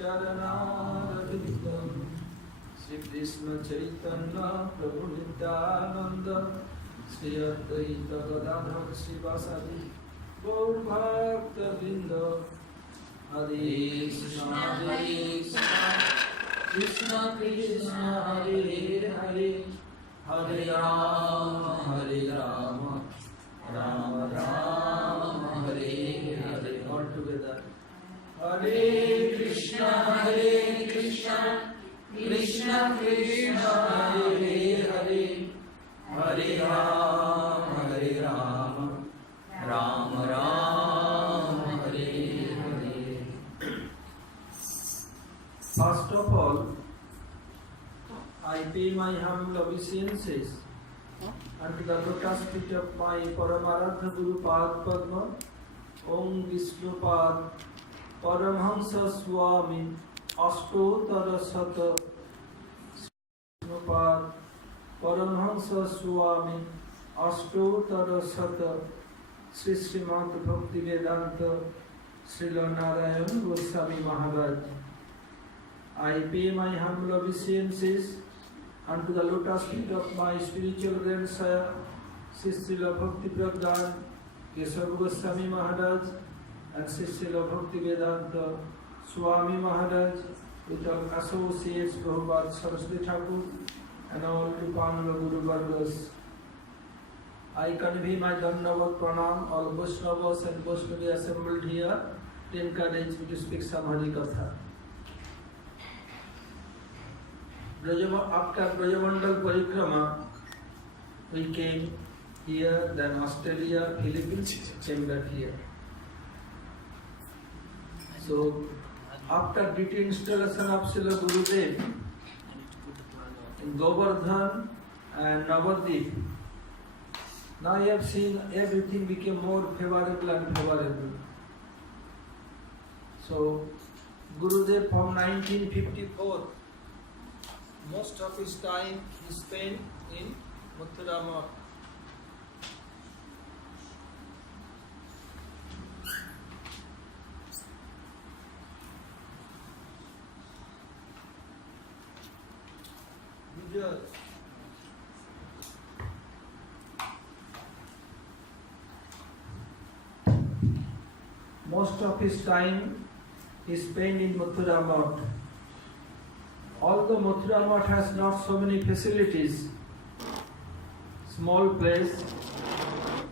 Charanaravidam Sri Krishna Chaitanya Prabhu Nityananda Sri Advaita Gadadhar Srivasadi Gaur Bhakta Vrinda Hare Krishna Krishna Krishna Hare Hare Hare Rama Rama Rama Hare Hare. All together. Hare Krishna Krishna Krishna Hare Hare Hare Rama Rama Rama Hare Hare. First of all, I pay my humble obeisances unto the lotus feet of my Paramaradha Guru Pad Padma, Om Vishnupad Paramhamsa Swami Ashtotara Sata Vishnupad Paramhamsa Swami Ashtotara Sata Sri Srimad Bhakti Vedant Srila Goswami Maharaj. I pay my humble obeisances unto the lotus feet of my spiritual grandsire, Srila Bhakti Vedant Goswami Maharaj and Srila Bhakti Vedanta Swami Maharaj, with all associates, Prabhupada Saraswati Thakur, and all Kripanula Guru Vargas. I convey my Dhandavat Pranam, all Vaishnavas and Vaishnavi assembled here, to encourage me to speak some Hari Katha. After Brajamandal Parikrama, we came here, then Australia, Philippines, came back here. So, after duty installation of Srila Gurudev in Govardhan and Navadvip, now I have seen everything became more favorable and favorable. So, Gurudev from 1954, most of his time he spent in Mathura Math. Most of his time he spent in Mathura Math. Although Mathura Math has not so many facilities, small place,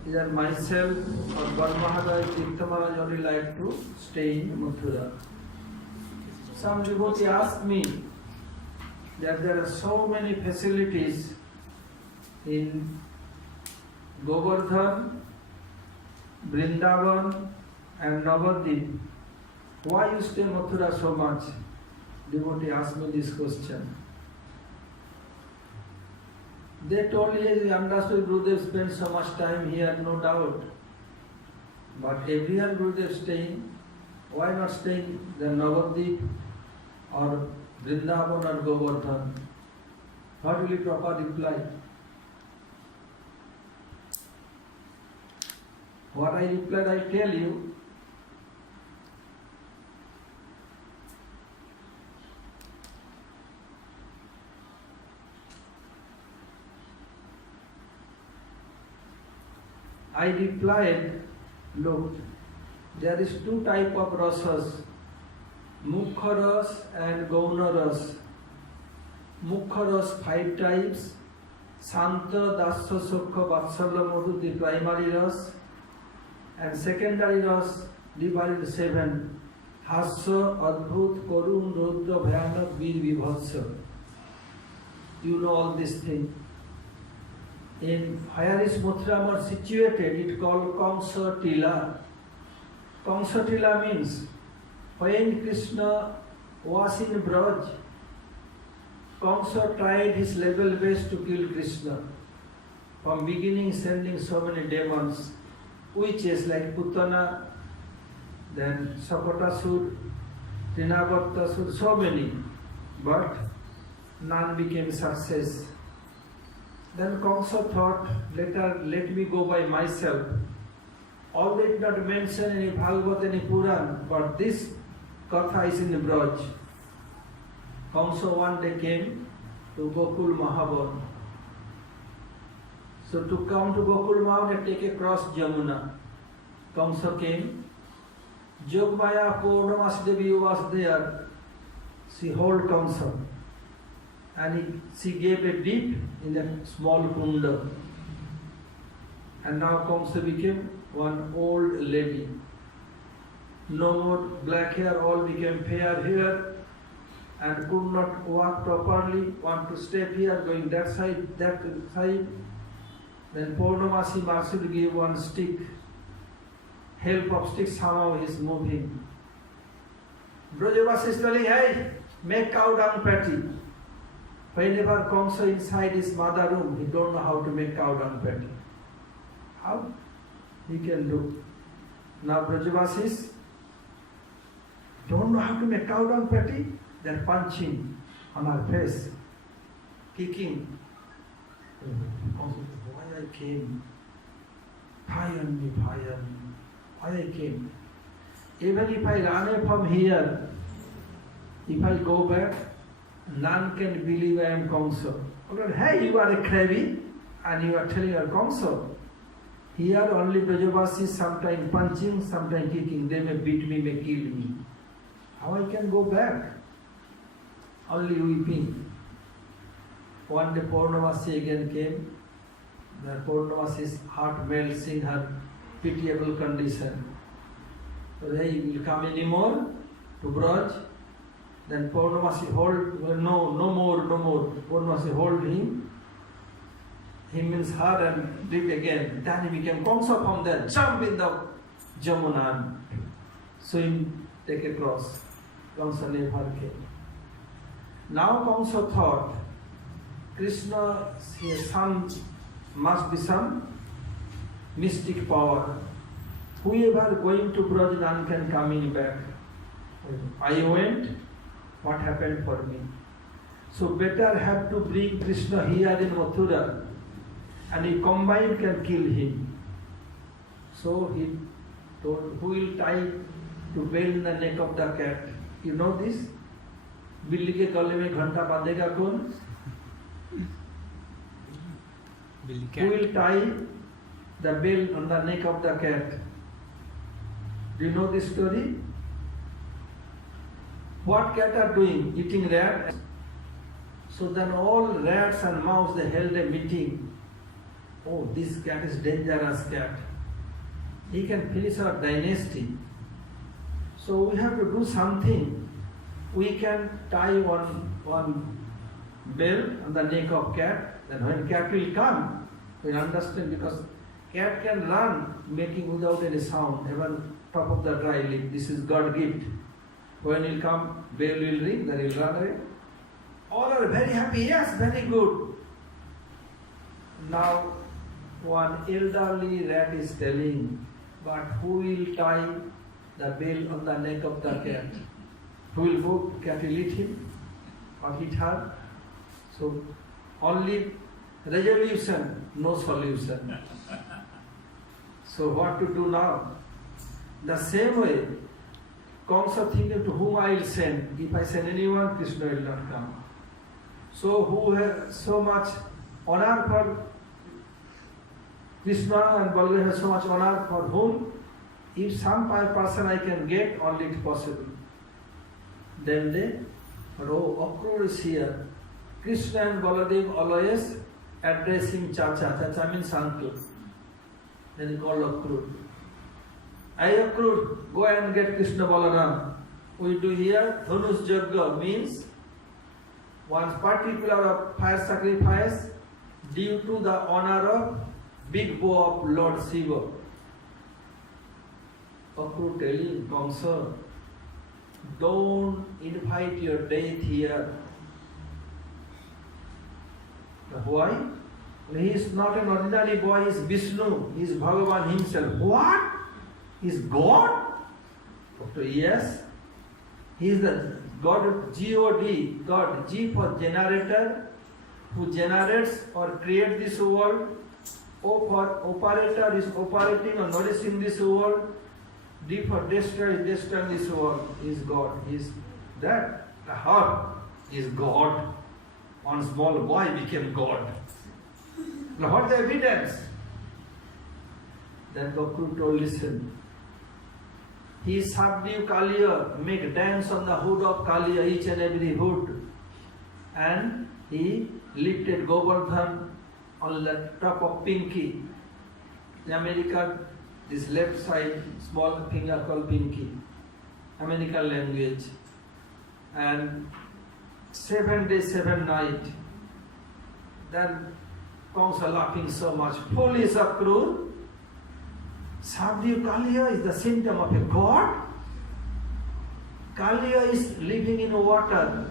either myself or Bal Maharaj, Tirtha Maharaj only like to stay in Mathura. Some devotee asked me that there are so many facilities in Govardhan, Vrindavan and Navadvip. Why you stay Mathura so much? Devotee asked me this question. They told me, they understood Gurudev spent so much time here, no doubt. But every year Gurudev staying, why not staying the Navadvip or Vrindavan or Govardhan? What will be proper reply? What I replied, I tell you. I replied, look, there is two types of rasas, Mukha ras and Gauna ras. Mukha ras 5 types, Santa, Dasya, Sukha, Vatsalya, Madhu, the primary ras, and secondary ras divided 7, Hasya, Adbhut, Karun, Rudra, Bhayanak, Veer, Vibhatsa. You know all these things. In where is Mathura Math situated, it called Kamsa Tila. Kamsa Tila means when Krishna was in Braj, Kamsa tried his level best to kill Krishna. From beginning sending so many demons, witches like Putana, then Sapatasur, Trinavartasur, so many, but none became success. Then Kamsa thought, let me go by myself. Although it not mention any Bhagavad, any Puran, but this Katha is in Braj. Kamsa one day came to Gokul Mahavan. So to come to Gokul Mahavan, they take across Jamuna. Kamsa came. Jogmaya Purnamasi Devi was there. She held Kamsa. And she gave a dip in a small kunda. And now Kamsa became one old lady. No more black hair, all became fair hair, and could not walk properly, want to step here, going that side. Then Purnamasi Marsud gave one stick. Help of stick, somehow he is moving. Brajavasi is telling, hey, make cow dung patty. Whenever Kamsa inside his mother room, he don't know how to make cow dung patty. How? He can do. Now Brajavasis don't know how to make cow dung patty. They're punching on our face, kicking. Why I came? Bhayan me, Bhayan. Why I came? Even if I run away from here, if I go back, none can believe I am Kamsa. Hey, you are a crabby and you are telling you are Kamsa. Here only Brajavasis sometimes punching, sometimes kicking. They may beat me, may kill me. How I can go back? Only weeping. One day Purnamasi again came. The Purnamasi's heart melts in her pitiable condition. So hey, you will come anymore to Braj? Then Purnamasi hold, well, no more. Purnamasi hold him. He means her and dip again. Then he became Kamsa from there, jump in the Jamuna, swim, take a cross. Kamsa never came. Now Kamsa thought, Krishna, his son, must be some mystic power. Whoever going to Braj, none can come in back. I went, what happened for me? So better have to bring Krishna here in Mathura, and he combined can kill him. So he told, who will tie to bell in the neck of the cat? You know this? बिल्ली के गले में घंटा बांधेगा कौन? Who will tie the bell on the neck of the cat? Do you know this story? What cat are doing? Eating rat. So then all rats and mouse, they held a meeting. Oh, this cat is dangerous cat. He can finish our dynasty. So we have to do something. We can tie one bell on the neck of cat. Then when cat will come, we'll understand, because cat can run making without any sound, even top of the dry leaf. This is God gift. When he'll come, bell will ring, then he'll run away. All are very happy. Yes, very good. Now one elderly rat is telling, but who will tie the bell on the neck of the cat? Who will go? Cat will eat him or eat her. So only resolution, no solution. So what to do now? The same way, Kamsa thinking, to whom I will send. If I send anyone, Krishna will not come. So who has so much honor for Krishna and Balaram has so much honor for whom? If some person I can get, only it possible. Then they, Akrur is here. Krishna and Baladev always addressing Chacha. Chacha means uncle. Then he called Akrur. I Akrur, go and get Krishna Balaram. We do here Dhanush Jagga, means one particular fire sacrifice due to the honor of big bow of Lord Shiva. Akrur telling Kamsa, don't invite your death here. Why? He is not an ordinary boy, he is Vishnu, he is Bhagavan himself. What? He is God? Yes. He is the God, G-O-D, God, G for generator, who generates or creates this world. O for operator, is operating or nourishing this world. destroy this world is God. Is that the heart is God. One small boy became God. Now what the evidence? Then Gokul told, listen. He subdued Kaliya, make dance on the hood of Kaliya, each and every hood. And he lifted Govardhan on the top of Pinky. In America, this left side, small finger called Pinky. American language. And 7 days, 7 nights. Then Kamsa laughing so much. Foolish Akrur. Subdue Kaliya is the symptom of a god. Kaliya is living in water.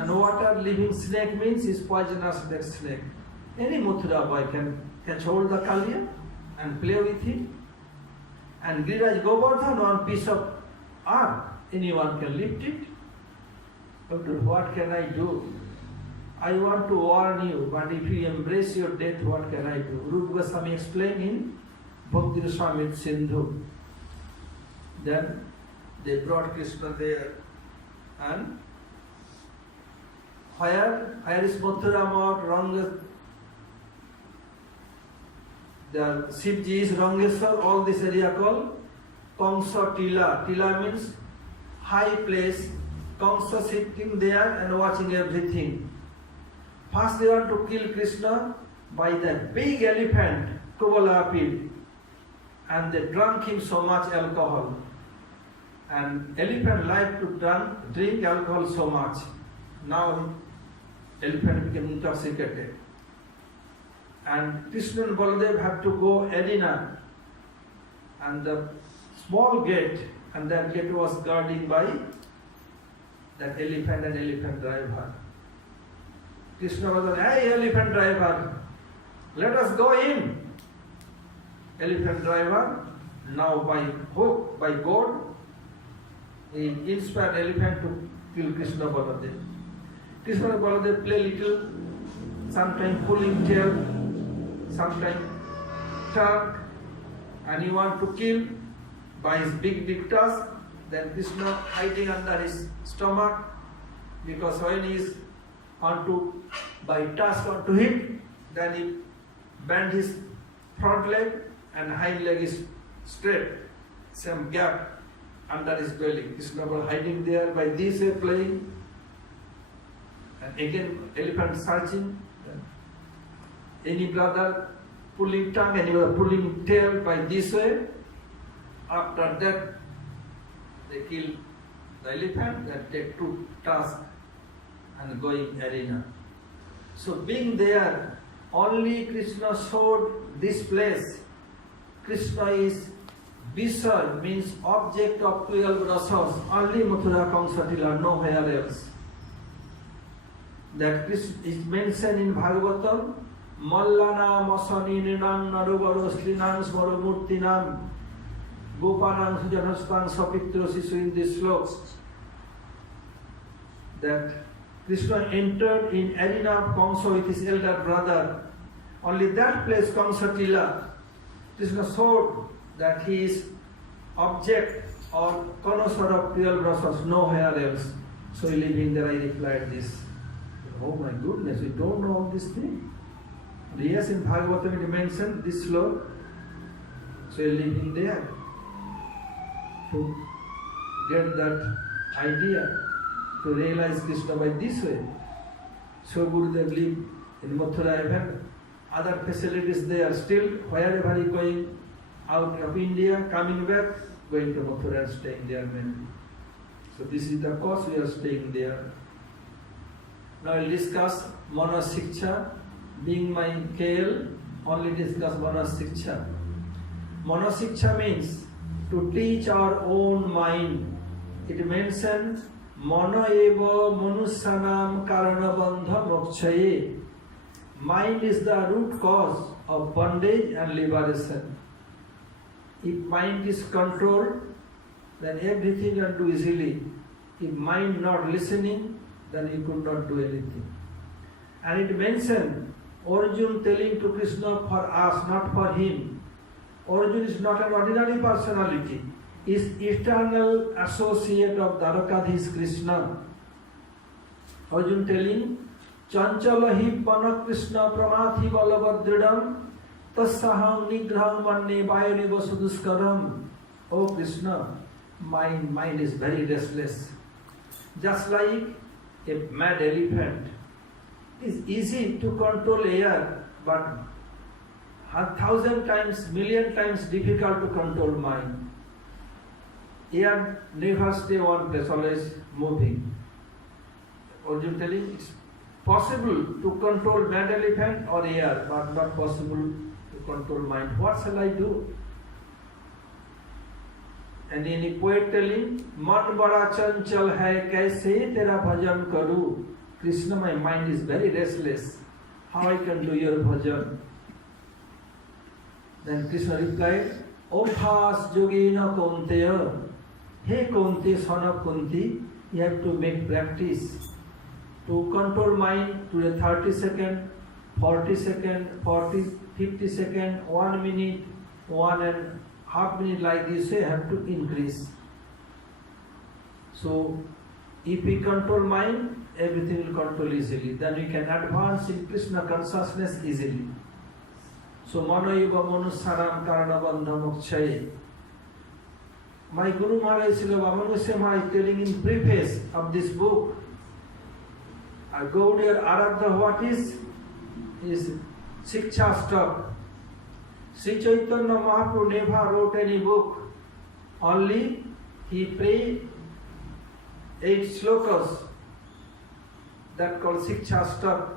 And water living snake means is poisonous that snake. Any Mathura boy can catch hold the Kaliya and play with it. And Giriraj Govardhan, one piece of earth, anyone can lift it. But what can I do? I want to warn you, but if you embrace your death, what can I do? Rupa Goswami explained in Bhakti Swami Sindhu. Then they brought Krishna there. And where is Mathura Mount, Ranga? The Shivji is Rangeshwar, all this area called Kamsa Tila. Tila means high place. Kamsa sitting there and watching everything. First they want to kill Krishna by that big elephant, Kubalapid. And they drank him so much alcohol. And elephant like to drink alcohol so much. Now elephant became intoxicated. And Krishna and Baladev have to go arena. And the small gate, and that gate was guarded by that elephant and elephant driver. Krishna was like, hey elephant driver, let us go in. Elephant driver, now by hook, by God, he inspired elephant to kill Krishna Baladev. Krishna and Baladev play little, sometimes pulling tail, sometimes tug, and he want to kill by his big tusk. Then Krishna hiding under his stomach, because when he is by tusk onto him, then he bend his front leg and hind leg is straight, some gap under his belly. Krishna was hiding there by this way playing, and again elephant searching. Any brother pulling tongue and he was pulling tail by this way. After that, they kill the elephant, then take 2 tusks and going arena. So being there, only Krishna showed this place. Krishna is Vishal, means object of 12 rasas, only Mathura Kamsatila, nowhere else. That Krishna is mentioned in Bhagwatam, Mallana Masani Ninam Narubaro Srinam Smaramurtinam Gopanam Sujanastan Sapitro Sisu in this sloka. That Krishna entered in arena of Kamsa with his elder brother. Only that place, Kamsatila, Krishna showed that he is object or connoisseur of 12 rasas, nowhere else. So living there, I replied this. Oh my goodness, we don't know all this thing. Yes, in Bhagavatam it mentioned this sloka. So living there to get that idea, to realize Krishna by this way. So Gurudev lived in Mathura even. Other facilities there still, wherever he going out of India, coming back, going to Mathura and staying there mainly. So this is the cause we are staying there. Now we'll discuss Manah Shiksha. Being my KL, only discuss Manah Shiksha. Manah Shiksha means to teach our own mind. It mentions Mana eva manusyanam karanabandha mokshaye. Mind is the root cause of bondage and liberation. If mind is controlled, then everything you can do easily. If mind not listening, then you could not do anything. And it mentioned Arjuna telling to Krishna for us, not for him. Arjuna is not an ordinary personality. is eternal associate of Dwarakadhish Krishna. Arjun telling, Chanchalahi Pana Krishna Pramathi Balabhadridam Tassaham Nigraham Manne Vayaniva Suduskaram. Oh Krishna, mind is very restless. Just like a mad elephant. It is easy to control air, but 1,000 times, million times difficult to control mind. Air never stay one place, always moving. Arjun telling, it's possible to control mad elephant or air, but not possible to control mind. What shall I do? And in a poet telling, Man bada chanchal hai, kaise tera bhajan karu. Krishna, my mind is very restless. How I can do your bhajan? Then Krishna replied, O Bhas Yogina Kaunteya, Hey Kaunte, son of Kunti, you have to make practice to control mind to a 30 second, 40 second, 40, 50 second, 1 minute, 1.5 minute like this, you have to increase. So, if we control mind, everything will control easily. Then we can advance in Krishna consciousness easily. So, Manoiva Manusaram Karanabandha Mokshaye. My Guru Maharaj Srila Maharaj is telling in preface of this book, Gaudiya Aradha, what is Shiksha stuff. Sri Chaitanya Mahaprabhu never wrote any book. Only he prayed 8 slokas that called Shiksha stuff.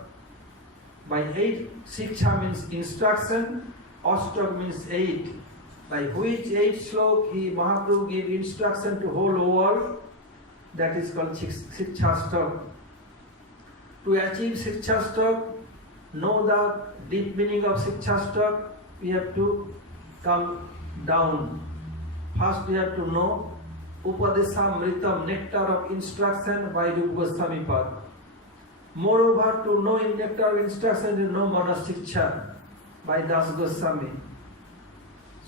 By 8, Shiksha means instruction, Ashtak means 8. By which 8 slok he Mahaprabhu gave instruction to whole world, that is called Shiksha stuff. To achieve Shiksha stuff, know the deep meaning of Shiksha stuff, we have to come down. First we have to know Upadeshamritam, nectar of instruction by Rupa Goswami Pad. Moreover, to know in nectar of instruction, you know Manah Shiksha by Das Goswami.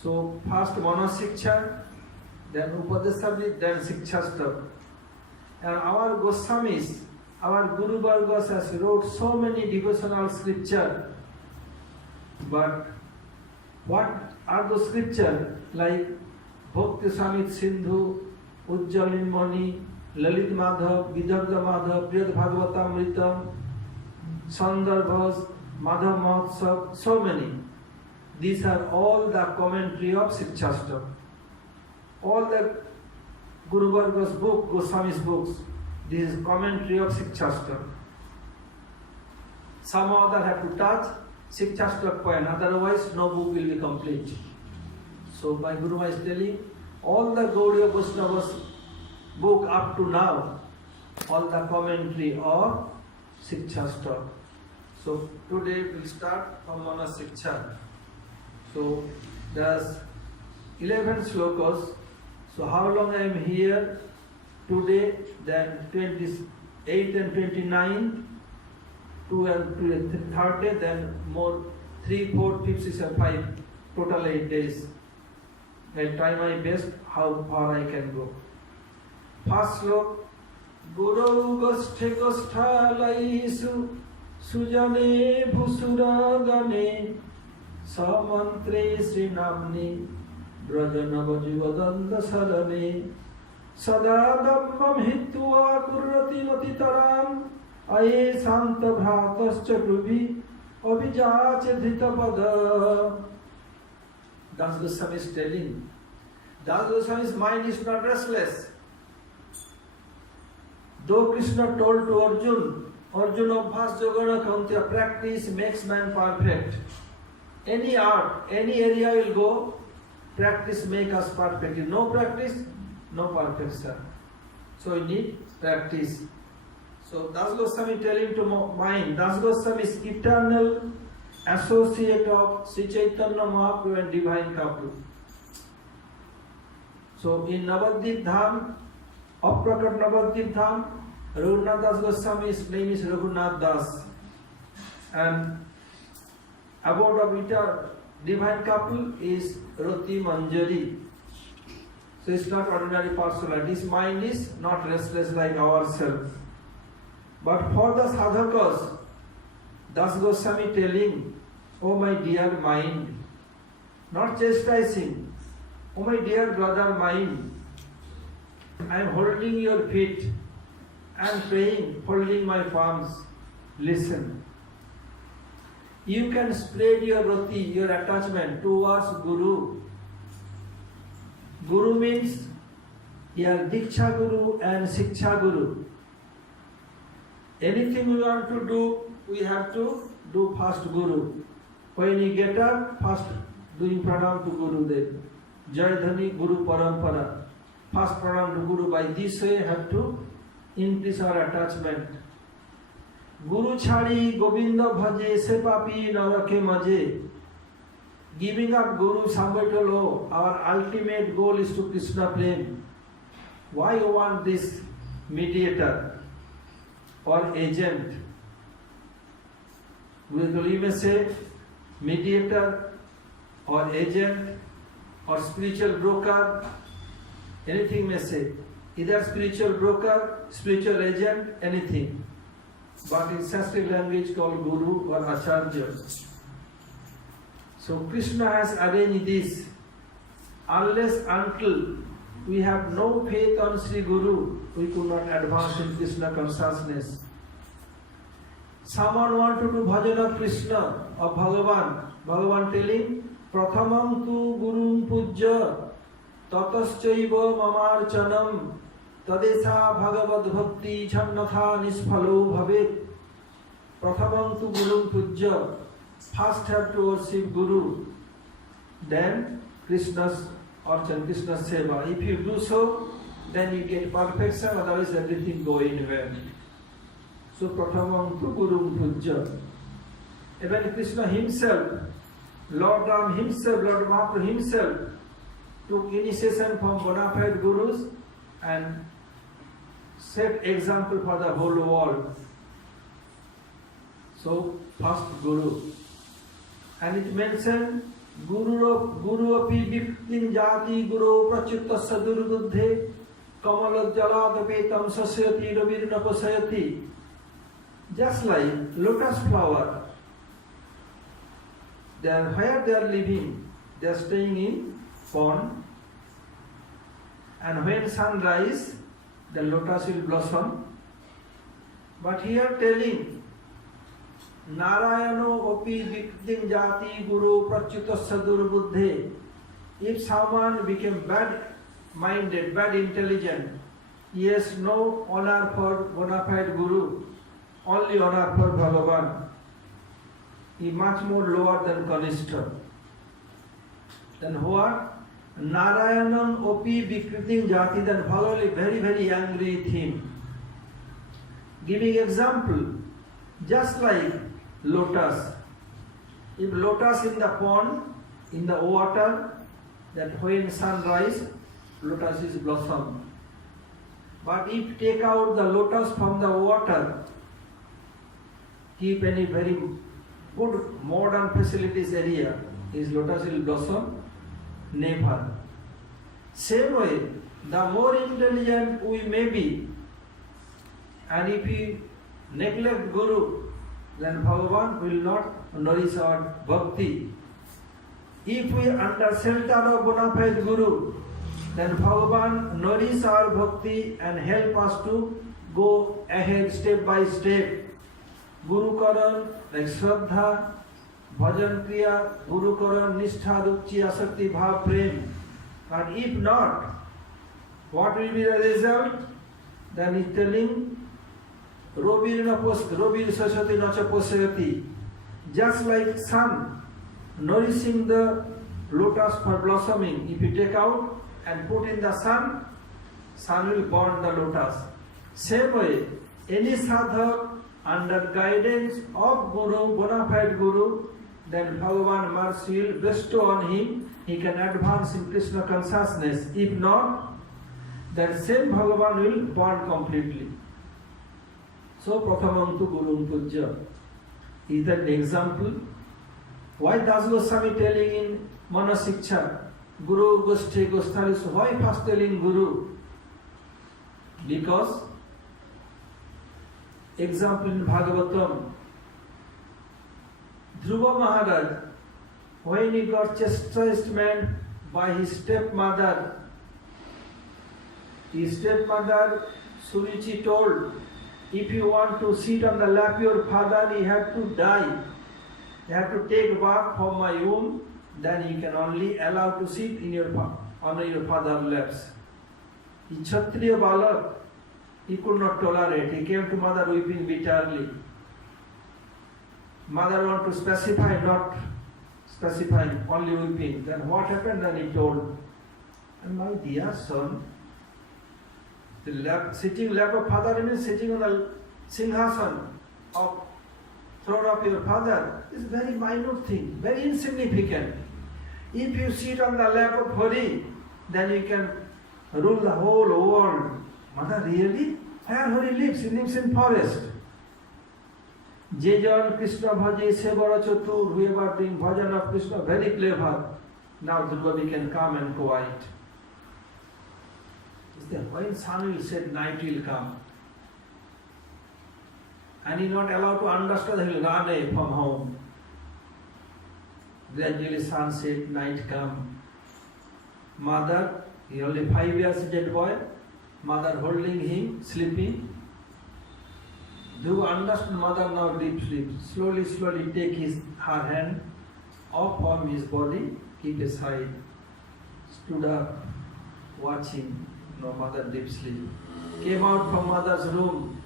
So first Manah Shiksha, then Upadeshamrit, then Shiksha stuff. And our Goswamis, our Guru Vargas has wrote so many devotional scripture, but what are those scriptures like Bhakti Samit Sindhu, Ujjalin Mani, Lalit Madhav, Vidagda Madhav, Srimad Bhagwatam Ritam, Sandarbhas, Madhav Mahotsav, so many. These are all the commentary of Shiksha. All the Guru Varga's book, Goswami's books, this is commentary of Shiksha. Some other have to touch Shiksha point, otherwise no book will be complete. So my Guru is telling, all the Gaudiya Vaishnavas book up to now, all the commentary of Shiksha. So today we'll start from Manah Shiksha. So there's 11 slokas. So how long I am here today? Then 28 and 29, 2 and 30, then more 3, 4, 5, 6 and 5, total 8 days. I'll try my best how far I can go. First slok, Guru Gosthe Gosthalaisu Sujane Bhusuragane Samantre Srinamni Brajanavajivadanda Sarane Sadadammam Hitva Kurrati Matitaram Aye Santa Bhratas Chakrubi Abhijache Dhitapada. Das Goswami is telling, Das Goswami's mind is not restless. Though Krishna told to Arjun, Abhas Yogana Kaunteya, practice makes man perfect. Any art, any area will go, practice make us perfect. If no practice, no perfection. So we need practice. So Das Goswami telling to mind, Das Goswami is eternal associate of Sri Chaitanya Mahaprabhu and Divine Couple. So in Navadvip Dham, Aprakat Navadvip Dham, Raghunath Das Goswami's name is Raghunath Das. And abode of Divine Couple is Rati Manjari. So it's not ordinary personality. This mind is not restless like ourselves. But for the sadhakas, Das Goswami telling, oh my dear mind, not chastising, oh my dear brother mind, I am holding your feet, I am praying, holding my palms. Listen. You can spread your roti, your attachment towards Guru. Guru means your Diksha Guru and Shiksha Guru. Anything we want to do, we have to do first Guru. When you get up, first doing pranam to Guru Dev. Jai Dhani Guru Parampara. First pranam to Guru. By this way, have to increase our attachment. Guru Chhadi Govinda Bhaje Se Papi Narake Maje. Giving up Guru Sambaitolo, our ultimate goal is to Krishna Prem. Why you want this mediator or agent? You may say mediator or agent or spiritual broker, anything may say. Either spiritual broker, spiritual agent, anything. But in Sanskrit language called Guru or Acharya. So Krishna has arranged this. Unless until we have no faith on Sri Guru, we could not advance in Krishna consciousness. Someone want to do bhajan of Krishna, of Bhagavan. Bhagavan telling, Prathamam tu Gurum Pujya, Tataschaiva Mamarchanam, Tadesa Bhagavad Bhakti Channatha Nisphalo Bhavet. Prathamam tu Gurum Pujya. First have to worship Guru, then Krishna's Archan, Krishna's Seva. If you do so, then you get perfection, otherwise everything go in well. So Prathamam tu Gurum Pujya. Even Krishna himself, Lord Ram himself, Lord Mathura himself, took initiation from bona fide Gurus and set example for the whole world. So, first Guru. And it mentioned Guru api viktin jati Guru prachutta sadurbuddhe kamala jaladapetam sasyati ravirna pasayati. Just like lotus flower, where they are living, they are staying in pond, and when sun rise, the lotus will blossom. But here telling Narayano api viktim jati Guru prachyuta sadur buddhe. If someone became bad-minded, bad intelligent, he has no honor for bona fide Guru, only honor for Bhagavan. He is much more lower than Kanishta. Then what? Narayanam api vikritim jati. Then Bhagavan is very, very angry with him. Giving example, just like lotus. If lotus in the pond, in the water, that when sun rise, lotus is blossom. But if take out the lotus from the water, keep any very good modern facilities area, is lotus will blossom? Never. Same way, the more intelligent we may be, and if we neglect Guru, then Bhagavan will not nourish our bhakti. If we under shelter of bona fide Guru, then Bhagavan nourish our bhakti and help us to go ahead step by step. Guru Karan, like Shraddha, Bhajan Kriya, Guru Karan, Nishtha, Ruchi, Asakti, Bhav, Prem. But if not, what will be the result? Then he's telling, Robir Sasati Nacha Posayati. Just like sun nourishing the lotus for blossoming, if you take out and put in the sun, sun will burn the lotus. Same way, any sadhak under guidance of Guru, bona fide Guru, then Bhagavan mercy will bestow on him, he can advance in Krishna consciousness. If not, that same Bhagavan will burn completely. So, Prathamam tu Gurum Pujya is an example. Why Das Goswami telling in Manah Shiksha? Guru Gosthi Gosthali. So why first telling Guru? Because, example in Bhagavatam, Dhruva Maharaj, when he got chastisement by his stepmother, his stepmother Suruchi told, if you want to sit on the lap of your father, you have to die. You have to take birth from my womb, then you can only allow to sit in on your father's laps. He Kshatriya Balak, he could not tolerate. He came to mother weeping bitterly. Mother wanted to specify, not specifying, only weeping. Then what happened? Then he told, and my dear son, sitting lap of father means sitting on the singhasan of throne of your father is very minute thing, very insignificant. If you sit on the lap of Hari, then you can rule the whole world. Mother, really? Where Hari lives? He lives in forest. Jejan Krishna Bhaji Sevara Chatur, whoever doing bhajan of Krishna, very clever. Now Durga can come and quiet. Is there when sun will set, night will come. And he not allowed to understand, he will run away from home. Gradually sunset, night come. Mother, he only 5 years dead boy, mother holding him, sleeping. Do understand mother now deep sleep. Slowly, slowly take her hand off from his body, keep aside. Stood up, watching. No, mother deep sleep. Came out from mother's room.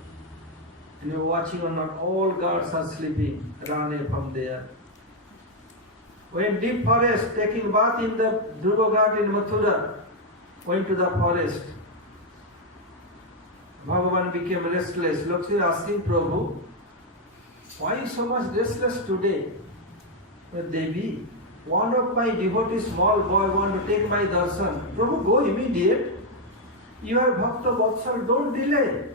And you were watching or not, all guards are sleeping. Ran away from there. Went deep forest, taking bath in the Dhruva Ghat in Mathura. Went to the forest. Bhagavan became restless. Lakshmi asking Prabhu, why so much restless today? But Devi, one of my devotees, small boy, want to take my darshan. Prabhu, go immediate. You are Bhakta Vatsal, don't delay.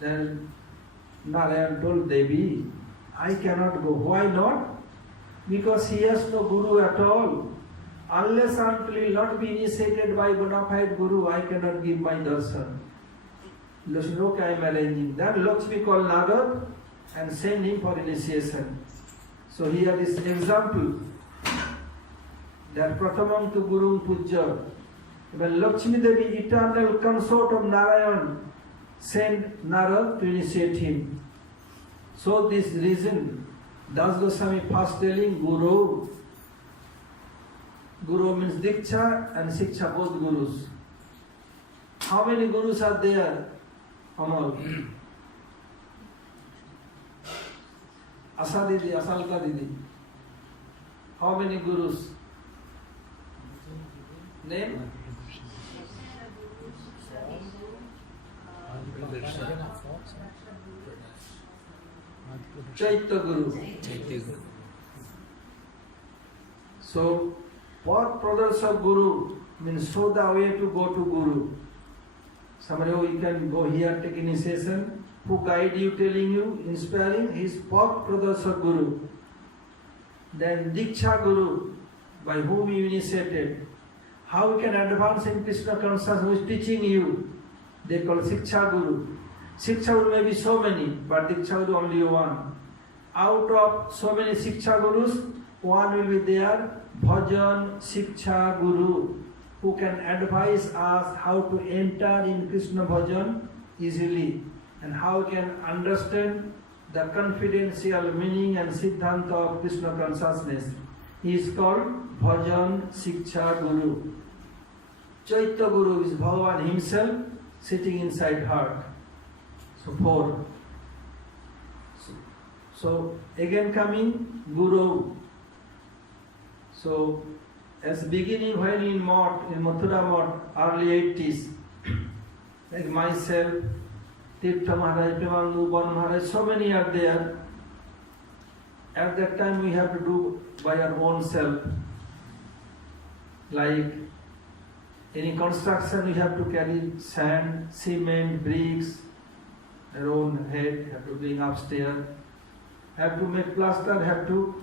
Then Narayan told Devi, I cannot go. Why not? Because he has no guru at all. Unless until he will not be initiated by bona fide guru, I cannot give my darshan. Lakshmi, okay, I am arranging. Then Lakshmi called Madhav and sent him for initiation. So here is example that Prathamam to Guru Puja. When Lakshmi Devi, eternal consort of Narayan, sent Narad to initiate him. So this reason, Das Goswami first telling Guru. Guru means Diksha and Shiksha, both Gurus. How many Gurus are there? Amal. Asa Didi, Asalka Didi. How many Gurus? Name? Chaitya Guru. So, what products of Guru means show the way to go to Guru. Somebody who you can go here, take initiation, who guide you, telling you, inspiring, is what products of Guru. Then Diksha Guru, by whom you initiated. How you can advance in Krishna consciousness, who is teaching you. They call Shiksha Guru. Shiksha Guru may be so many, but Diksha Guru only one. Out of so many Shiksha Gurus, one will be there, Bhajan Shiksha Guru, who can advise us how to enter in Krishna Bhajan easily and how we can understand the confidential meaning and Siddhanta of Krishna consciousness. He is called Bhajan Shiksha Guru. Chaitya Guru is Bhagavan himself sitting inside heart. So 4. So again coming Guru. So as beginning when in Mathura Mott, early 80s, like myself, Tirtha Maharaj, Premandu, Ban Maharaj, so many are there. At that time we have to do by our own self. Like any construction we have to carry sand, cement, bricks, our own head, have to bring upstairs, have to make plaster, have to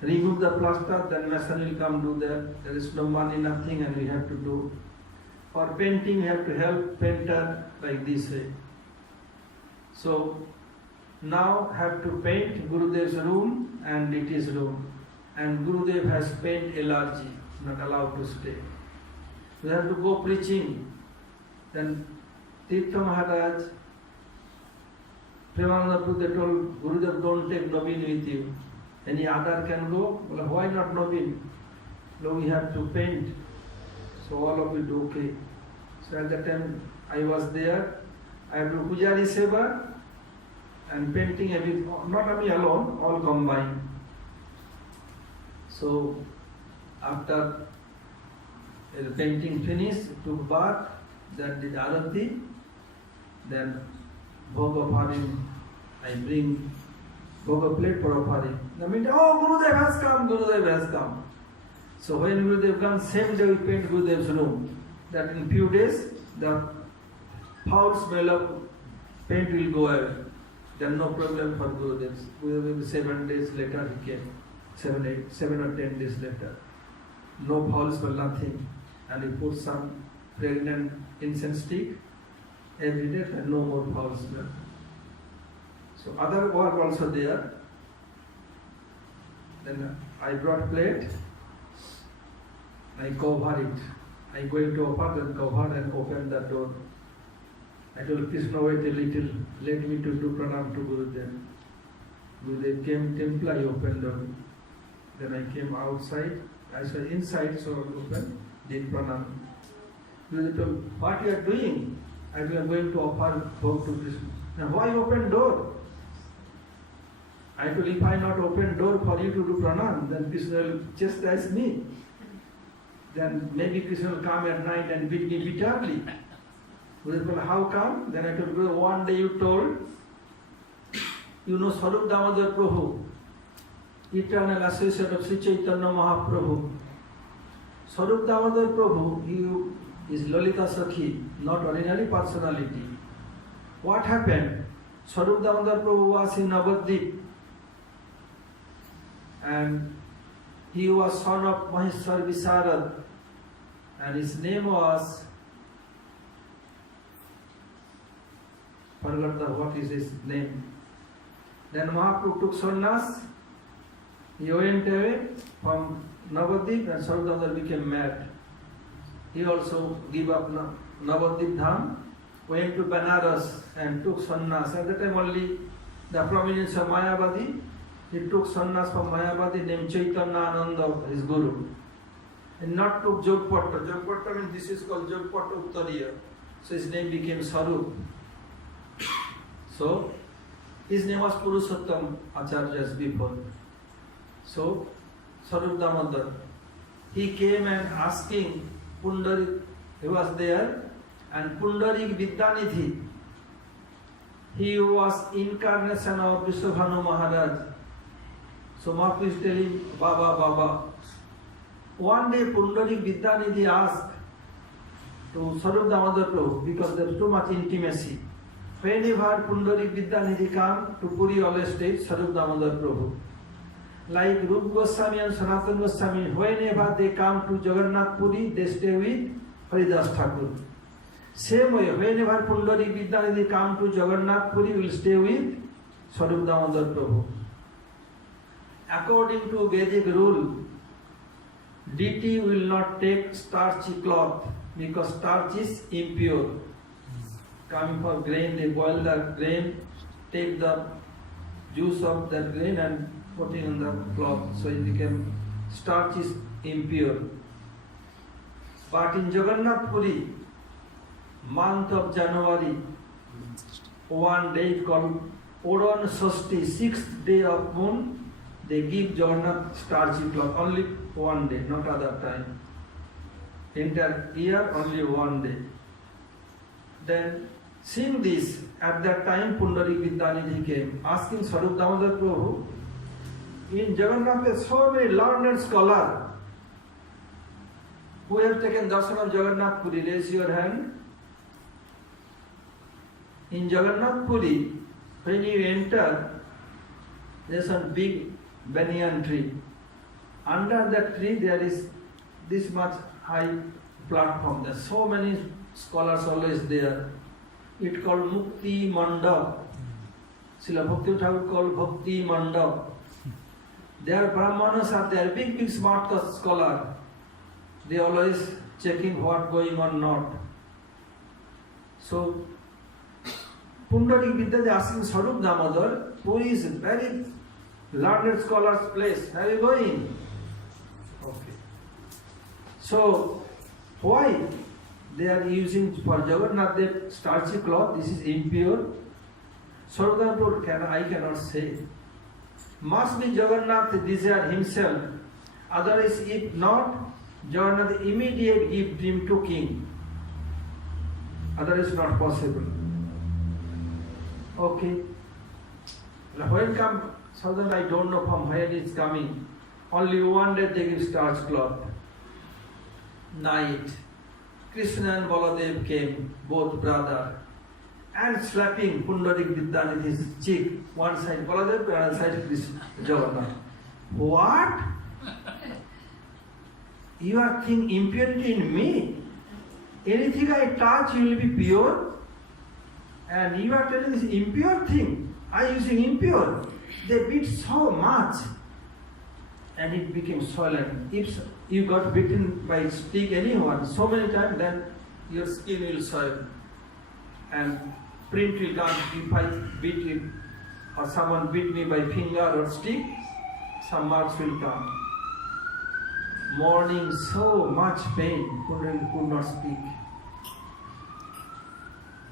remove the plaster, then mason will come do that. There is no money, nothing, and we have to do. For painting, we have to help painter like this way. So now have to paint Gurudev's room and it is room. And Gurudev has paint allergy, not allowed to stay. We have to go preaching. Then Tirtha Maharaj, Premananda Prabhu, they told Gurudev, don't take Naveen with you. Any other can go? Well, why not Naveen? No, we have to paint. So all of it okay. So at that time I was there. I have to Pujari Seva and painting every, not me alone, all combined. So after the painting finished, took bath, then did Arati, then Bhog offering, I bring Bhog plate for offering. The minute, oh Gurudev has come, Gurudev has come. So when Gurudev comes, same day we paint Gurudev's room. That in few days, the foul smell of paint will go away. Then no problem for Gurudev's. Gurudev 7 days later he came. 7 or 10 days later. No foul smell, nothing. And he put some pregnant incense stick every day and no more foul smell. So other work also there. Then I brought plate. I cover it. I going to open the cover and open the door. I told Krishna, wait a little, let me to do pranam to Gurudev. Gurudev came temple, I opened the door. Then I came outside, I said inside, so I opened, did pranam. Gurudev told, what you are doing? I am going to offer Bhog to Krishna. Now why open door? I told, if I not open door for you to do pranam, then Krishna will chastise me. Then maybe Krishna will come at night and beat me bitterly. Gurudev told, how come? Then I told, Gurudev, one day you told, you know Swarup Damodar Prabhu, eternal associate of Sri Chaitanya Mahaprabhu. Swarup Damodar Prabhu, he is Lalita Sakhi, not ordinary personality. What happened? Swarup Damodar Prabhu was in Navadvip and he was son of Maheshwar Visarad and his name was, forgot what is his name. Then Mahaprabhu took sannyas, he went away from Navadvip and Swarup Damodar became mad. He also gave up Navadvip Dham, went to Banaras and took sannyas. At that time only the prominence of Mayavadi, he took sannyas from Mayavadi named Chaitanya Ananda, his guru. And not took Jogpatta. Jogpatta means this is called Jogpatta Uttariya. So his name became Sarup. So his name was Purushottam Acharya's before. So Swarup Damodar, he came and asking Pundarik, he was there, and Pundarik Vidyanidhi, he was incarnation of Vishwabhanu Maharaj. So Mahaprabhu is telling, Baba, Baba. One day Pundarik Vidyanidhi asked to Swarup Damodar Prabhu, because there is too much intimacy. Whenever Pundarik Vidyanidhi come to Puri, always stays Swarup Damodar Prabhu. Like Rup Goswami and Sanatana Goswami, whenever they come to Jagannath Puri, they stay with Haridas Thakur. Same way, whenever Pundarik Vidyanidhi come to Jagannath Puri, will stay with Swarup Damodar Prabhu. According to Vedic rule, deity will not take starchy cloth because starch is impure. Coming for grain, they boil the grain, take the juice of that grain and putting on the cloth, so it became starch is impure. But in Jagannath Puri, month of January, one day called Oran Sashti, 6th day of moon, they give Jagannath starchy cloth, only one day, not other time. Entire year, only one day. Then, seeing this, at that time Pundarik Vidyanidhi came, asking Swarup Damodar Prabhu, in Jagannath there are so many learned scholars who have taken darshan of Jagannath Puri. Raise your hand. In Jagannath Puri, when you enter, there is a big banyan tree. Under that tree there is this much high platform. There are so many scholars always there. It called Mukti Mandap. Srila Bhakti Thakur called Bhakti Mandap. There Brahmanas are there, big smart scholar. They always checking what going on not. So Pundarik Vidya is asking Sarup Damodar, who is very learned scholar's place. Are you going? Okay. So why they are using for Jagannath Dev starchy cloth? This is impure. Sarup Damodar I cannot say. Must be Jagannath desire himself. Otherwise, if not, Jagannath immediate give dream to king. Otherwise, not possible. Okay. When come, Southern I don't know from where it's coming. Only one day they give starch cloth. Night. Krishna and Baladev came, both brother, and slapping Pundarik Vidya with his cheek. One side Baladev, another side Krishna, Jagannath. What? You are thinking impurity in me? Anything I touch, you will be pure? And you are telling this impure thing. I am using impure. They beat so much. And it became soiled. If you got bitten by stick anyone so many times, then your skin will soil. And print will come. If I beat it, or someone beat me by finger or stick, some marks will come. Morning, so much pain, could not speak.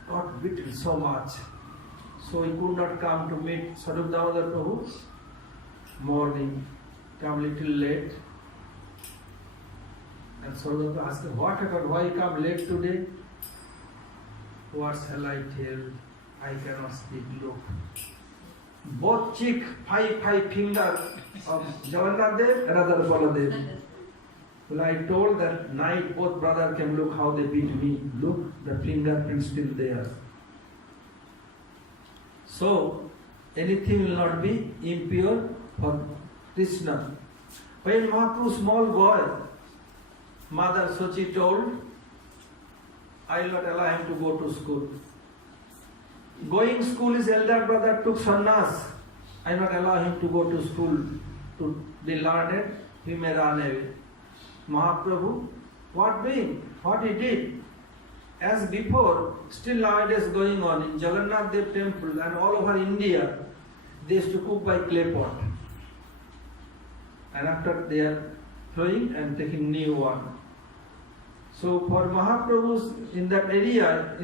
Got beaten so much. So he could not come to meet Sarup Damodar Prabhu. Morning, come little late. And Sarup Damodar asked him, what happened? Why you come late today? What shall I tell? I cannot speak. Look. Both cheek, five finger of Jagannath Dev, another Baladev. Well, I told that night both brother came, look how they beat me. Look, the fingerprint still there. So, anything will not be impure for Krishna. When Mahaprabhu, small boy, Mother Sochi told, I will not allow him to go to school. Going school, his elder brother took sannyas. I will not allow him to go to school to be learned. He may run away. Mahaprabhu, what doing? What he did? As before, still nowadays going on in Jagannath Dev temple and all over India, they used to cook by clay pot. And after they are throwing and taking new one. So for Mahaprabhus in that area,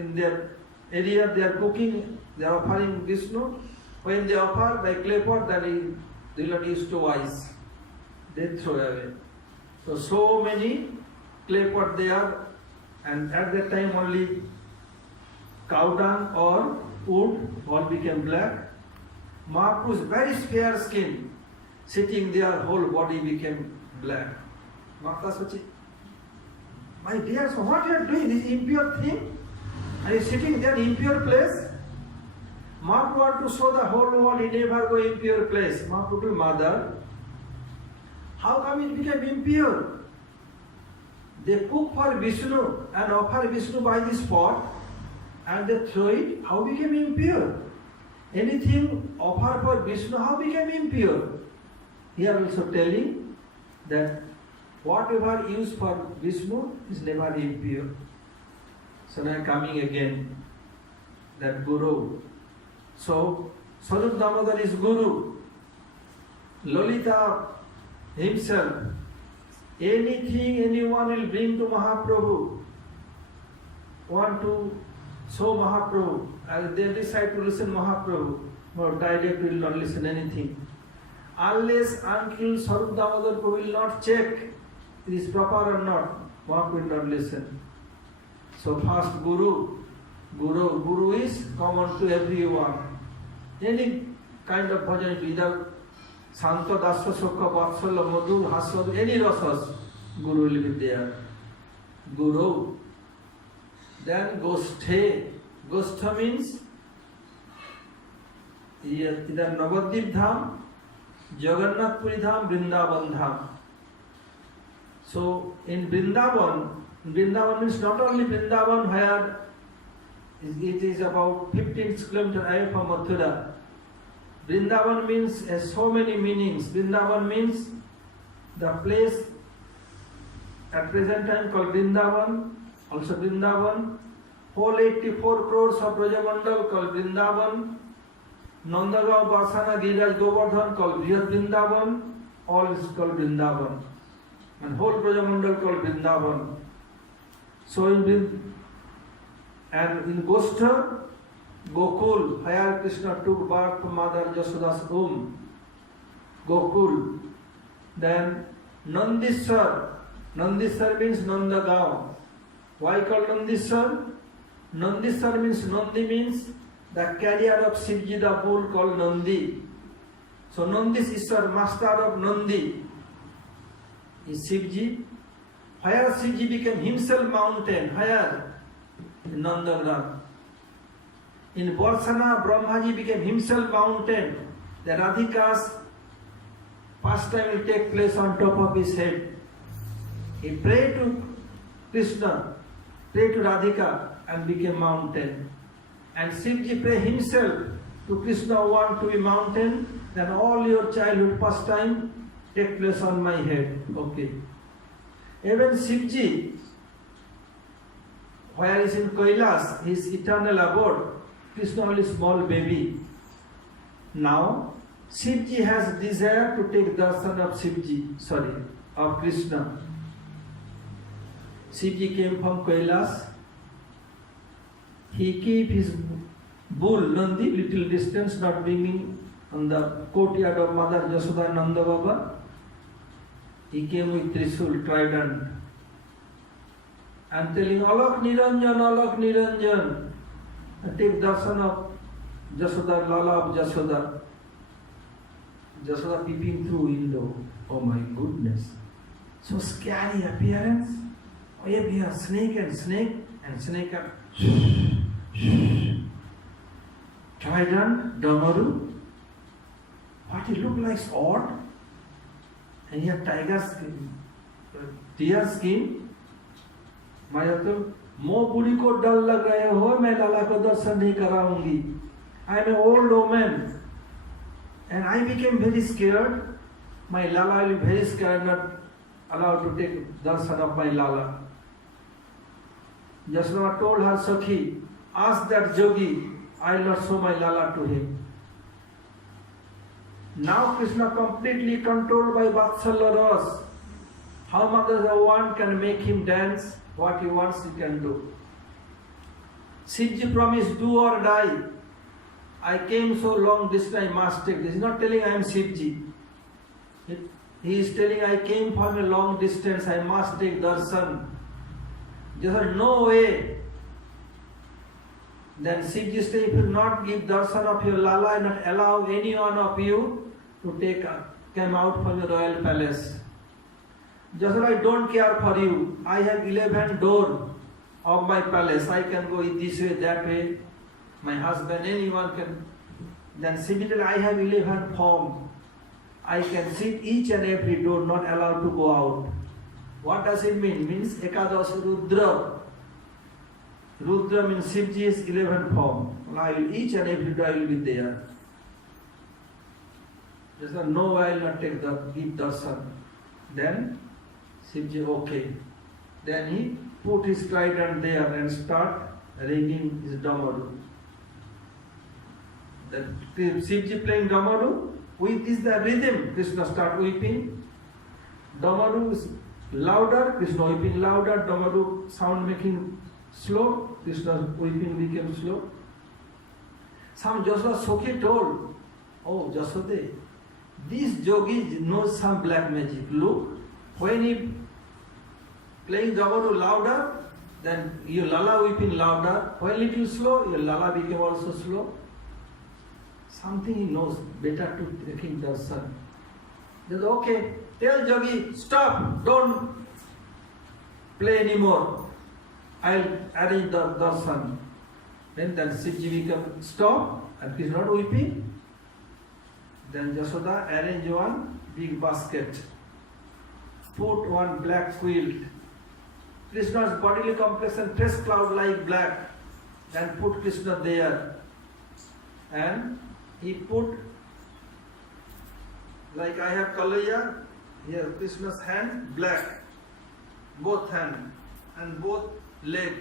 they are cooking, they are offering Vishnu. When they offer by clay pot, then they will not use to ice. They throw away. So many clay pot there, and at that time only cow dung or wood all became black. Mahaprabhu's very fair skin, sitting there, whole body became black. Mahaprabhu said, my dear, so what you are doing, this impure thing? Are you sitting there in impure place? Mahaprabhu want to show the whole world he never go impure place. Mahaprabhu told Mother, how come it became impure? They cook for Vishnu and offer Vishnu by this pot and they throw it. How became impure? Anything offered for Vishnu, how became impure? Here also telling that whatever used for Vishnu is never impure. So now coming again, that Guru. So Sarup Damodar is Guru. Lalita himself, anything anyone will bring to Mahaprabhu, want to show Mahaprabhu, and they decide to listen Mahaprabhu, or direct will not listen anything. Unless until Sarup Damodar will not check it is proper or not, Mahaprabhu will not listen. So first Guru is common to everyone. Any kind of bhajan, either Santa Dasya Sokha Vatsalya Madhu Hasya, any rasas, Guru will be there. Guru. Then Gosthe. Gostha means either Navadvip Dham, Jagannath Puri Dham, Vrindavan Dham. So in Vrindavan means not only Vrindavan where it is about 15 kilometers away from Mathura. Vrindavan means has so many meanings. Vrindavan means the place at present time called Vrindavan, also Vrindavan. Whole 84 crores of Brajamandal called Vrindavan. Nandagaon, Barsana, Giriraj, Govardhan called Brihad Vrindavan. All is called Vrindavan. And whole Brajamandal called Vrindavan. So in Gostar, Gokul, where Krishna took birth from Mother Yashoda's womb. Gokul. Then Nandisar. Nandisar means Nandagaon. Why called Nandisar? Nandisar means Nandi means the carrier of Shivji, the bull called Nandi. So Nandis is the master of Nandi. Is Shivji. Where Shivji became himself mountain? Where? In Nandagram. In Barsana, Brahmaji became himself mountain. The Radhika's pastime will take place on top of his head. He prayed to Krishna, prayed to Radhika and became mountain. And Shivji prayed himself to Krishna, want to be mountain, then all your childhood pastime take place on my head. Okay. Even Shivji, where is in Kailas, his eternal abode, Krishna only small baby. Now, Shivji has desire to take darshan of Krishna. Shivji came from Kailas. He kept his bull Nandi little distance, not bringing on the courtyard of Mother Yashoda Nanda Baba. He came with Trishul, trident, and telling Alok Niranjan, and take darshan of Yashoda, Lala of Yashoda. Yashoda peeping through window. Oh my goodness. So scary appearance. Oh yeah, we have snake and trident, Damaru. What it look like sword. And here tiger skin, deer skin. मैं मो बुढ़ी को डर लग रहे हो, मैं लाला को दर्शन नहीं कराऊंगी. I am an old woman and I became very scared. My Lala will be very scared, not allowed to take darshan of my Lala. Yashoda told her Sakhi, ask that Jogi, I will not show my Lala to him. Now Krishna completely controlled by Vatsalya Ras. How much one can make him dance, what he wants he can do. Shivji promised, do or die. I came so long distance, I must take this. He is not telling I am Shivji. He is telling I came from a long distance, I must take darshan. Just said, no way. Then Shivji said, if you not give darshan of your Lala, and not allow any one of you to come out from your royal palace. Just said, I don't care for you. I have 11 doors of my palace. I can go this way, that way. My husband, anyone can. Then similarly, I have 11 forms. I can sit each and every door, not allowed to go out. What does it mean? Means Ekadash Rudra. Rudra means Shivji is 11 form. Each and every day I will be there. Just no, I will not take give darshan. Then Shivji, okay. Then he put his trident there and start ringing his damaru. Shivji playing damaru, with is the rhythm. Krishna start weeping. Damaru is louder, Krishna weeping louder. Damaru sound making slow, Krishna weeping became slow. Some Yashoda Sokhi told, oh Yashoda, this yogi knows some black magic. Look, when he playing damaru louder, then your Lala weeping louder. When little slow, your Lala became also slow. Something he knows, better to take him darshan. He said, okay, tell Jogi, stop, don't play anymore. I'll arrange the darshan. Then Shivji become stop, and he is not weeping. Then Yashoda arrange one big basket. put one black quilt. Krishna's bodily complexion, face cloud like black, and put Krishna there. And he put, like I have Kalaya, here Krishna's hand, black, both hand and both leg,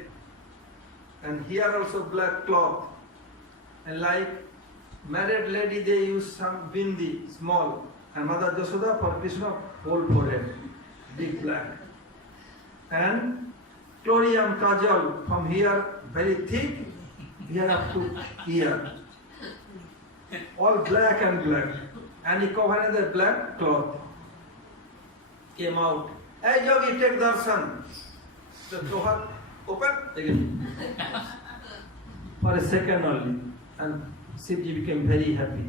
and here also black cloth. And like married lady, they use some bindi, small, and Mother Jasoda for Krishna, whole forehead, big black. And chlorium kajal from here, very thick, here up to here. All black and black. And he covered the black cloth. Came out. Hey Yogi, take darshan. The cloth open again. For a second only. And Shivji became very happy.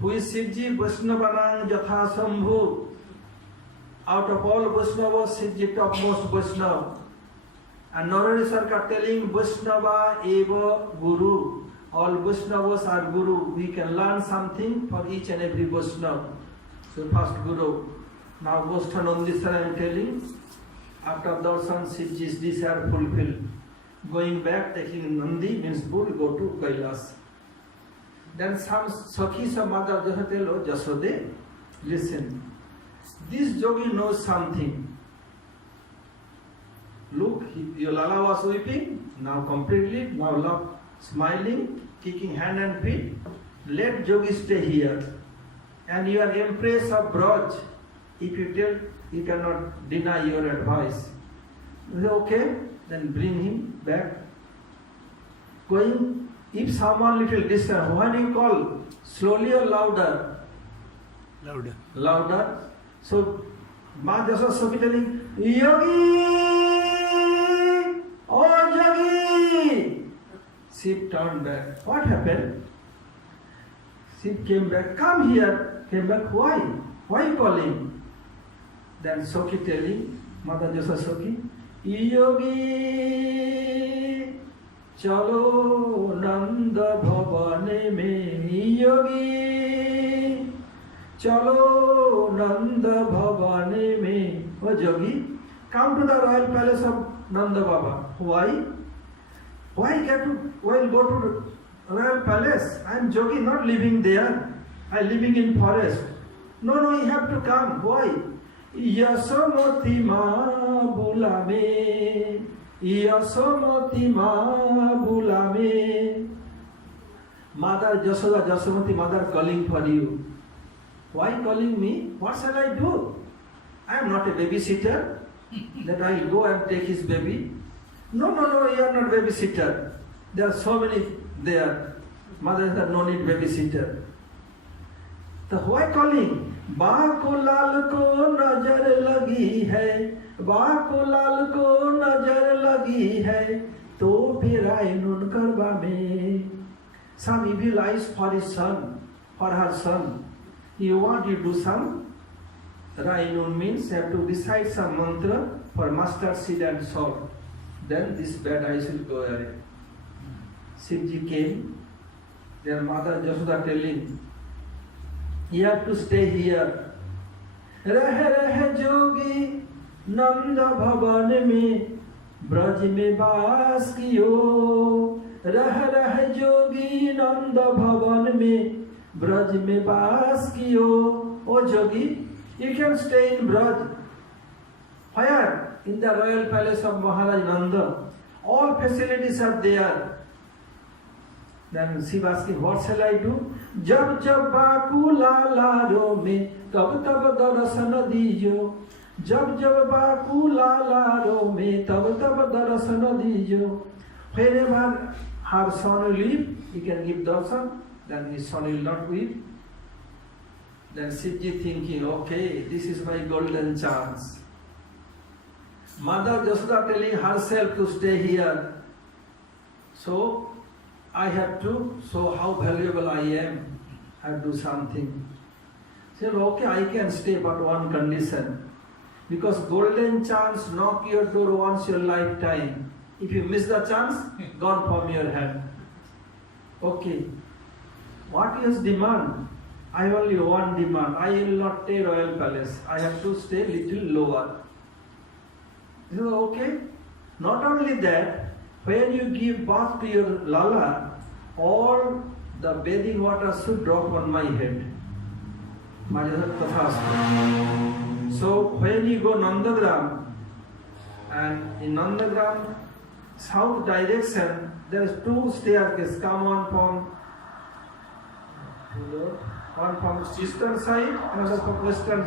Who is Shivji? Vaishnavanang Jatha Sambhu. Out of all Vaishnavas, Shivji topmost Vaishnava. And Narayana Sarkar telling Vaishnava eva Guru. All Vaishnavas are Guru. We can learn something for each and every Vaishnava. So first Guru. Now Goswami I am telling, after darshan Shivji's desire fulfilled. Going back, taking Nandi means bull, go to Kailas. Then some Sakhis of Madhav tell, oh Jasode, listen. This yogi knows something. Look, your Lala was weeping, now completely, now love, smiling, kicking hand and feet. Let yogi stay here. And you are empress of Braj. If you tell, you cannot deny your advice. You say, okay, then bring him back. Going, if someone little distant, what do you call? Slowly or louder? Louder. Louder. So, Ma Jasa Sakhi telling, Yogi! Oh Yogi! Shiv turned back. What happened? Shiv came back. Come here. Came back. Why? Why you calling? Then Sakhi telling, Mother Jasa Sakhi, Yogi, chalo Nanda Bhavane me, Yogi, chalo Nanda Bhavane me. Oh Yogi, come to the royal palace of Nanda Baba. Why? Why go to royal palace? I am Yogi, not living there. I am living in forest. No, you have to come. Why? Yasomati ma bulame, Yasomati ma bulame. Mother Jasoda, Jasomati mother calling for you. Why calling me? What shall I do? I am not a babysitter that I will go and take his baby. No, you are not babysitter. There are so many there. Mother said, no need babysitter. So why calling? बा को लाल को नजर लगी है, बा को लाल को नजर लगी है, तो फिर आए नुन करबा में. Some evil eyes for his son, for her son. You want to do some? Rainun means you have to recite some mantra for mustard seed and salt. Then this bad eyes will go away. Shivji came, their mother Jasoda telling, you have to stay here. Reh jogi Nanda Bhavan mein Braj mein baas kiyo. Reh jogi Nanda Bhavan mein Braj mein baas kiyo. Oh Jogi, you can stay in Braj. Where? In the royal palace of Maharaj Nanda. All facilities are there. Then Shiva asking, what shall I do? Jab jab baku lalaro me, tab tab darasan dijo. Jab jab baku lalaro me, tab tab darasan dijo. Whenever her son will weep, he can give darshan, then his son will not weep. Then Shivji thinking, okay, this is my golden chance. Mother Jasoda telling herself to stay here. So, I have to show how valuable I am. I have to do something. She said, okay, I can stay, but one condition. Because golden chance knock your door once your lifetime. If you miss the chance, gone from your hand. Okay. What is demand? I have only one demand. I will not take royal palace. I have to stay little lower. Is it okay? Not only that, when you give bath to your lala, all the bathing water should drop on my head. So when you go Nandagram, and in Nandagram south direction, there is two staircases come on from one from eastern side, another from western.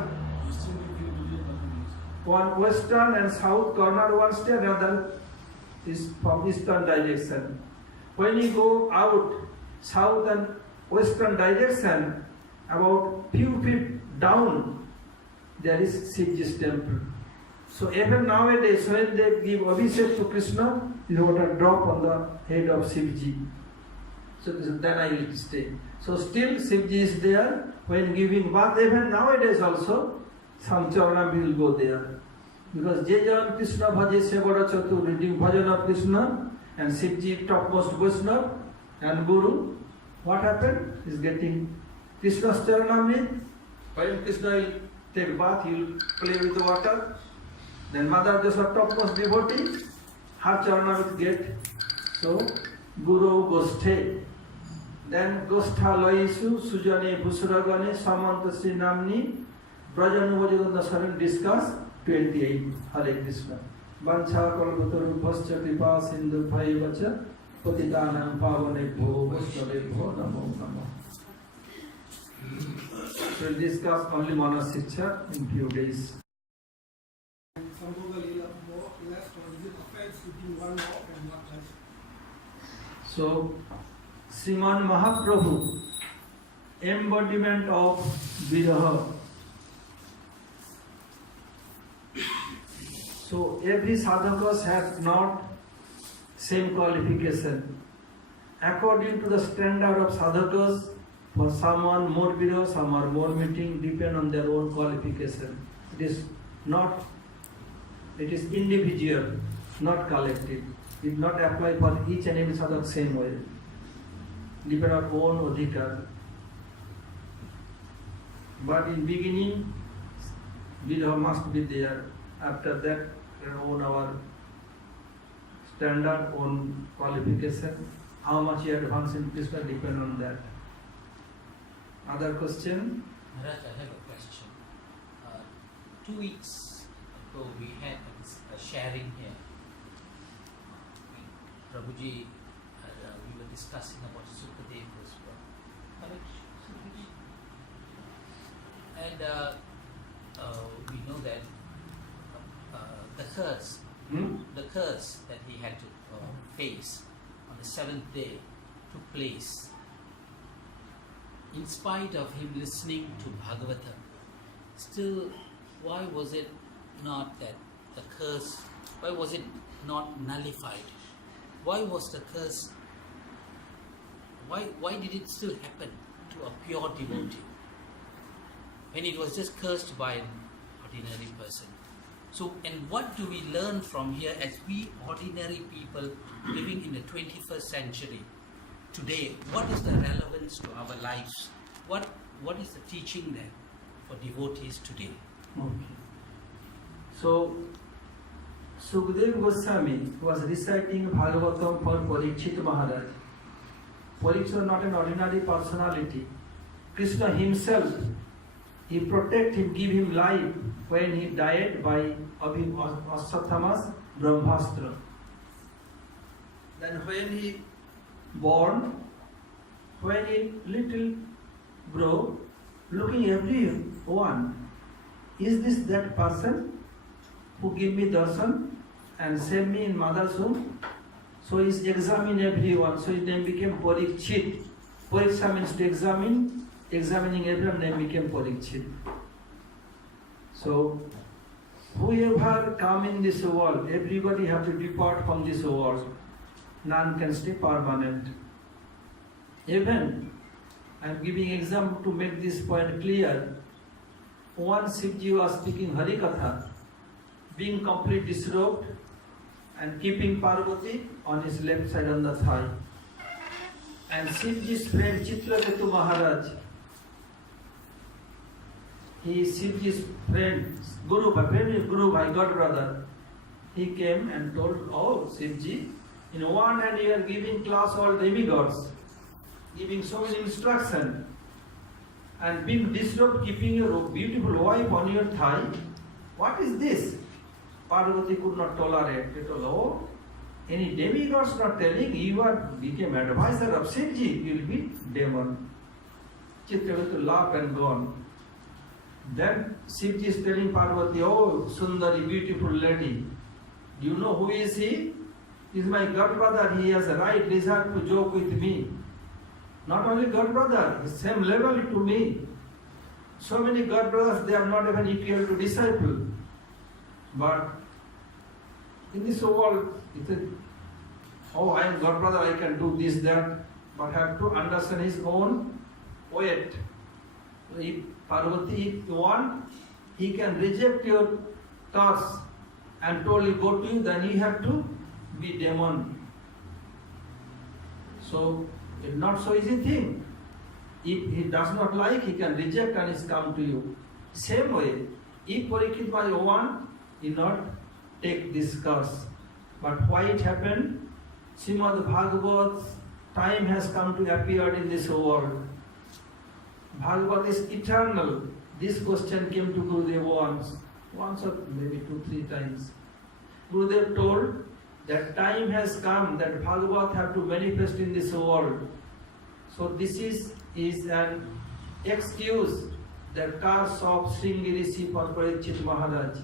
One western and south corner, one stair, another is from eastern direction. When you go out south and western direction, about few feet down, there is Shivji's temple. So even nowadays, when they give abhishek to Krishna, the water drop on the head of Shivji. So then I will stay. So still Shivji is there when giving bath. Even nowadays also, some charanam will go there. Because Jejan Krishna Bhaje Sevara Chatu reading Bhajan of Krishna and Shivji topmost Vaishnava and Guru, what happened? Is getting Krishna's charanamrit. When Krishna will take bath, he will play with the water. Then Madhav is a topmost devotee, her charanamrit get. So Guru Gosthe. Then Gostha Loisu, Sujane Busuragane, Samanta Sri Namni, Brajanu Vajaganda Saran discuss 28. Hare Krishna. Vancha Kalpataru Bhascha Kripa Sindhu Bhaivacha Patitanam Pavane Bho Vaishnave Bho Namo Namo. So we'll discuss only Manah Shiksha in few days. So, Srimad Mahaprabhu, embodiment of Viraha. So, every sadhakas has not same qualification. According to the standard of sadhakas, for someone more Viraha, some are more meeting, depend on their own qualification. It is individual, not collective. It not apply for each and every sadhak same way. Depend on own adhikar. But in beginning, Viraha must be there. After that, own our standard, own qualification. How much you advance in Krishna depend on that. Other question? Maharaj, I have a question. 2 weeks ago, we had a sharing here. Prabhuji, we were discussing about Sukadeva's work. And we know that the curse that he had to face on the 7th day took place in spite of him listening to Bhagavatam. Still, why was it not that the curse, why was it not nullified? Why was the curse, why did it still happen to a pure devotee when it was just cursed by an ordinary person? So, and what do we learn from here as we ordinary people living in the 21st century today? What is the relevance to our lives? What is the teaching there for devotees today? Okay. So, Sukadeva Goswami was reciting Bhagavatam for Parikshit Maharaj. Parikshit was not an ordinary personality. Krishna himself, he protect him, give him life when he died by Aswathama's Brahmastra. Then when he born, when he little grow, looking everyone, is this that person who give me darshan and save me in mother's womb? So he examine everyone. So his name became Parikshit. Pariksha means to examine. Examining everyone, name became Parikshit. So whoever come in this world, everybody have to depart from this world. None can stay permanent. Even I am giving example to make this point clear. One Shivji was speaking Harikatha, being completely disrobed and keeping Parvati on his left side on the thigh. And Shivji's friend Chitraketu Maharaj he Shivji's friend, Guru Bhai, God brother, he came and told, oh Shivji, in one hand you are giving class all demigods, giving so many instruction, and being disturbed, keeping your beautiful wife on your thigh. What is this? Parvati could not tolerate. They told, oh, any demigods not telling you are became advisor of Shivji, you will be demon. Chitraketu laughed and gone. Then Shivji is telling Parvati, oh Sundari, beautiful lady, do you know who is he? He is my god brother, he has a right desire to joke with me. Not only god brother, he is same level to me. So many god brothers, they are not even equal to disciple. But in this world, it is, oh, I am god brother, I can do this, that, but have to understand his own weight. If Parvati want, he can reject your curse and told you go to you, then you have to be demon. So it's not so easy thing. If he does not like, he can reject and is come to you. Same way, if Parikshit Maharaj want, he not take this curse. But why it happened? Srimad Bhagwatam time has come to appear in this world. Bhagavad is eternal. This question came to Gurudev once or maybe 2-3 times. Gurudev told that time has come that Bhagavad have to manifest in this world. So this is an excuse that curse of Sringi Rishi for Parikshit Maharaj.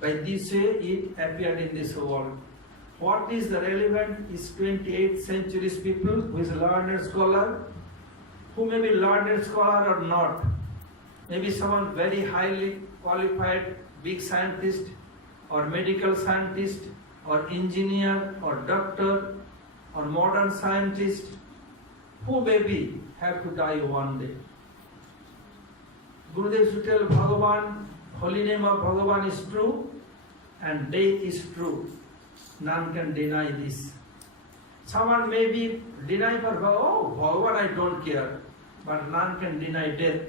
By this way it appeared in this world. What is the relevant is 28th century's people who is a learned scholar, who may be learned scholar or not, maybe someone very highly qualified, big scientist or medical scientist or engineer or doctor or modern scientist, who maybe have to die one day. Gurudev should tell Bhagavan, holy name of Bhagavan is true and death is true. None can deny this. Someone may be deny for oh Bhagavan I don't care, but none can deny death.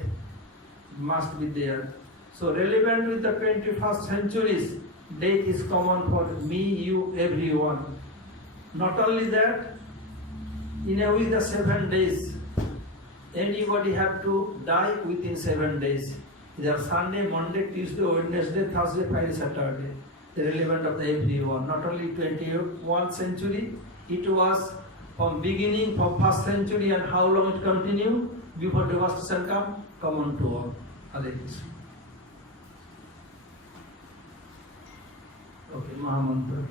Must be there. So relevant with the 21st centuries, death is common for me, you, everyone. Not only that, in a week the 7 days, anybody have to die within 7 days. Either Sunday, Monday, Tuesday, Wednesday, Thursday, Friday, Saturday. The relevant of the everyone. Not only 21st century, it was from beginning, from 1st century and how long it continued before devastation come, common to all. Hare Krishna. Okay, Mahamantra.